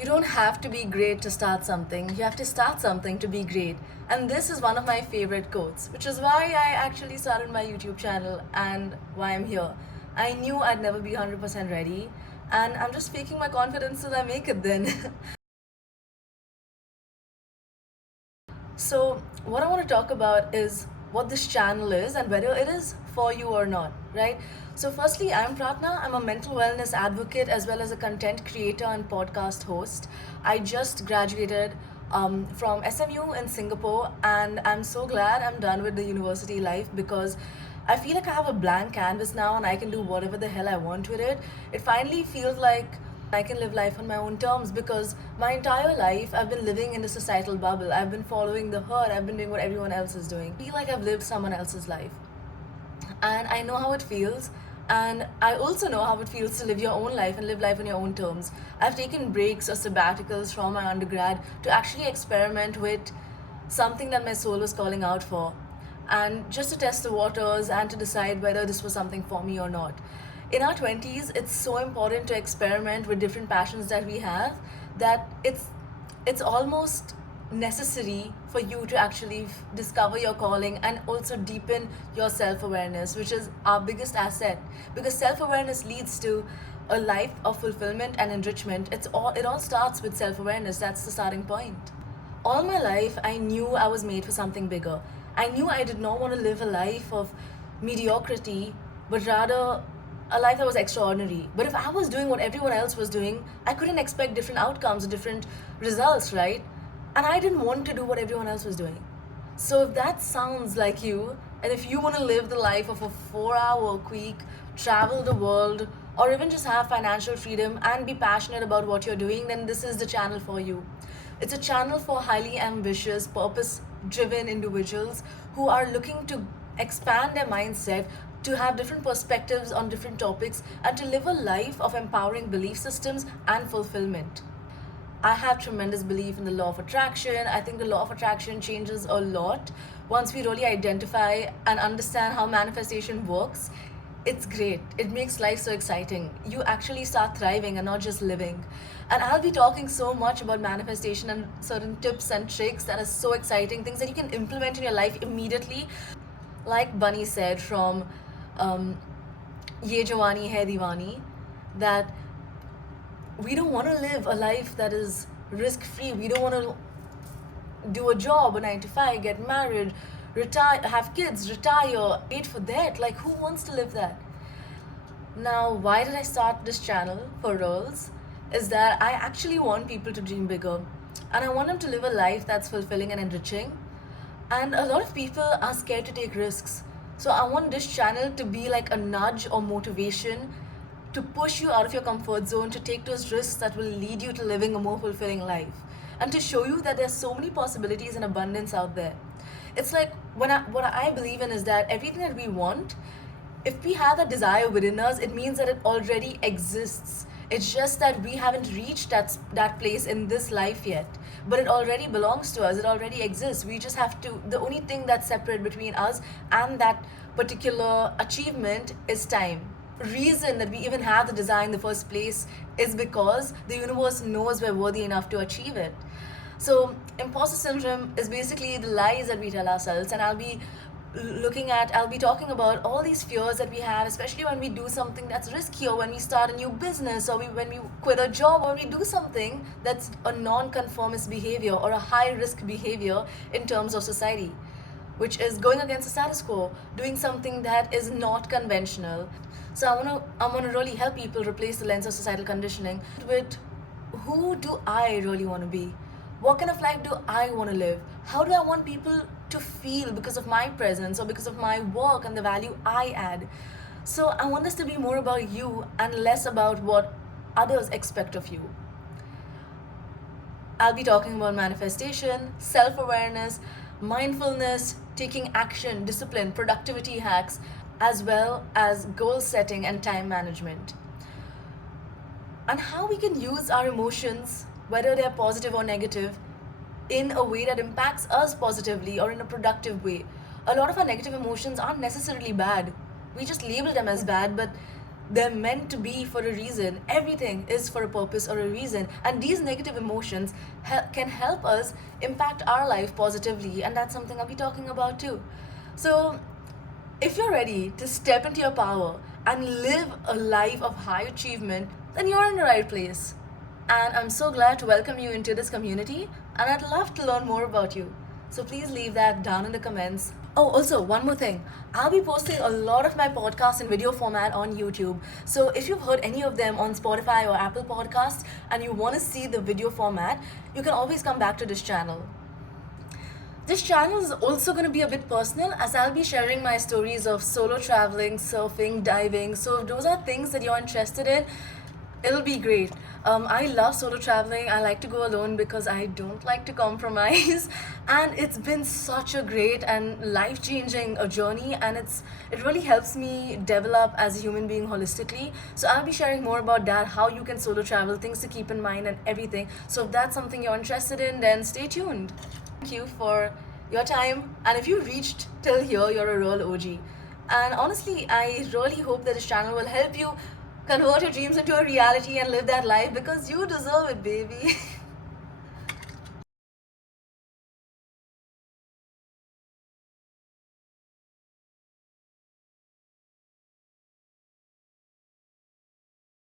You don't have to be great to start something. You have to start something to be great. And this is one of my favorite quotes, which is why I actually started my YouTube channel and why I'm here. I knew I'd never be 100% ready, and I'm just faking my confidence till I make it then. So, what I want to talk about is what this channel is and whether it is for you or not, right? So, firstly, I'm Pratna. I'm a mental wellness advocate as well as a content creator and podcast host. I just graduated from SMU in Singapore, and I'm so glad I'm done with the university life because I feel like I have a blank canvas now and I can do whatever the hell I want with it. It finally feels like I can live life on my own terms because my entire life I've been living in a societal bubble. I've been following the herd, I've been doing what everyone else is doing. I feel like I've lived someone else's life. And I know how it feels. And I also know how it feels to live your own life and live life on your own terms. I've taken breaks or sabbaticals from my undergrad to actually experiment with something that my soul was calling out for, and just to test the waters and to decide whether this was something for me or not. In our 20s, it's so important to experiment with different passions that we have that it's almost necessary for you to actually discover your calling and also deepen your self-awareness, which is our biggest asset, because self-awareness leads to a life of fulfillment and enrichment. It all starts with self-awareness. That's the starting point. All my life, I knew I was made for something bigger. I knew I did not want to live a life of mediocrity, but rather a life that was extraordinary. But if I was doing what everyone else was doing, I couldn't expect different outcomes or different results, right? And I didn't want to do what everyone else was doing. So if that sounds like you, and if you want to live the life of a 4 hour work week, travel the world, or even just have financial freedom and be passionate about what you're doing, then this is the channel for you. It's a channel for highly ambitious, purpose driven individuals who are looking to expand their mindset, to have different perspectives on different topics, and to live a life of empowering belief systems and fulfillment. I have tremendous belief in the law of attraction. I think the law of attraction changes a lot once we really identify and understand how manifestation works. It's great. It makes life so exciting. You actually start thriving and not just living. And I'll be talking so much about manifestation and certain tips and tricks that are so exciting, things that you can implement in your life immediately. Like Bunny said from um, Ye Jawani Hai Diwani, that we don't want to live a life that is risk free. We don't want to do a job, a 9 to 5, get married, retire, have kids, retire, wait for that. Like, who wants to live that? Now, why did I start this channel for girls? Is that I actually want people to dream bigger, and I want them to live a life that's fulfilling and enriching. And a lot of people are scared to take risks. So I want this channel to be like a nudge or motivation to push you out of your comfort zone, to take those risks that will lead you to living a more fulfilling life, and to show you that there's so many possibilities and abundance out there. It's like what I believe in is that everything that we want, if we have that desire within us, it means that it already exists. It's just that we haven't reached that place in this life yet. But it already belongs to us. It already exists. We just have to. The only thing that's separate between us and that particular achievement is time. Reason that we even have the desire in the first place is because the universe knows we're worthy enough to achieve it. So, imposter syndrome is basically the lies that we tell ourselves, and I'll be talking about all these fears that we have, especially when we do something that's risky, or when we start a new business, or when we quit a job, or when we do something that's a non-conformist behavior or a high-risk behavior in terms of society, which is going against the status quo, doing something that is not conventional. So I wanna really help people replace the lens of societal conditioning with who do I really want to be? What kind of life do I want to live? How do I want people to feel because of my presence or because of my work and the value I add? So I want this to be more about you and less about what others expect of you. I'll be talking about manifestation, self awareness, mindfulness, taking action, discipline, productivity hacks, as well as goal setting and time management. And how we can use our emotions, whether they're positive or negative, in a way that impacts us positively or in a productive way. A lot of our negative emotions aren't necessarily bad. We just label them as bad, but they're meant to be for a reason. Everything is for a purpose or a reason, and these negative emotions can help us impact our life positively, and that's something I'll be talking about too. So if you're ready to step into your power and live a life of high achievement, then you're in the right place. And I'm so glad to welcome you into this community, and I'd love to learn more about you. So please leave that down in the comments. Oh, also, one more thing. I'll be posting a lot of my podcasts in video format on YouTube. So if you've heard any of them on Spotify or Apple Podcasts and you want to see the video format, you can always come back to this channel. This channel is also going to be a bit personal, as I'll be sharing my stories of solo traveling, surfing, diving. So if those are things that you're interested in, it'll be great. I love solo traveling. I like to go alone because I don't like to compromise. And it's been such a great and life-changing journey, and it really helps me develop as a human being holistically. So I'll be sharing more about that, how you can solo travel, things to keep in mind and everything. So if that's something you're interested in, then stay tuned. Thank you for your time, and if you reached till here, you're a real OG. And honestly, I really hope that this channel will help you convert your dreams into a reality and live that life, because you deserve it, baby.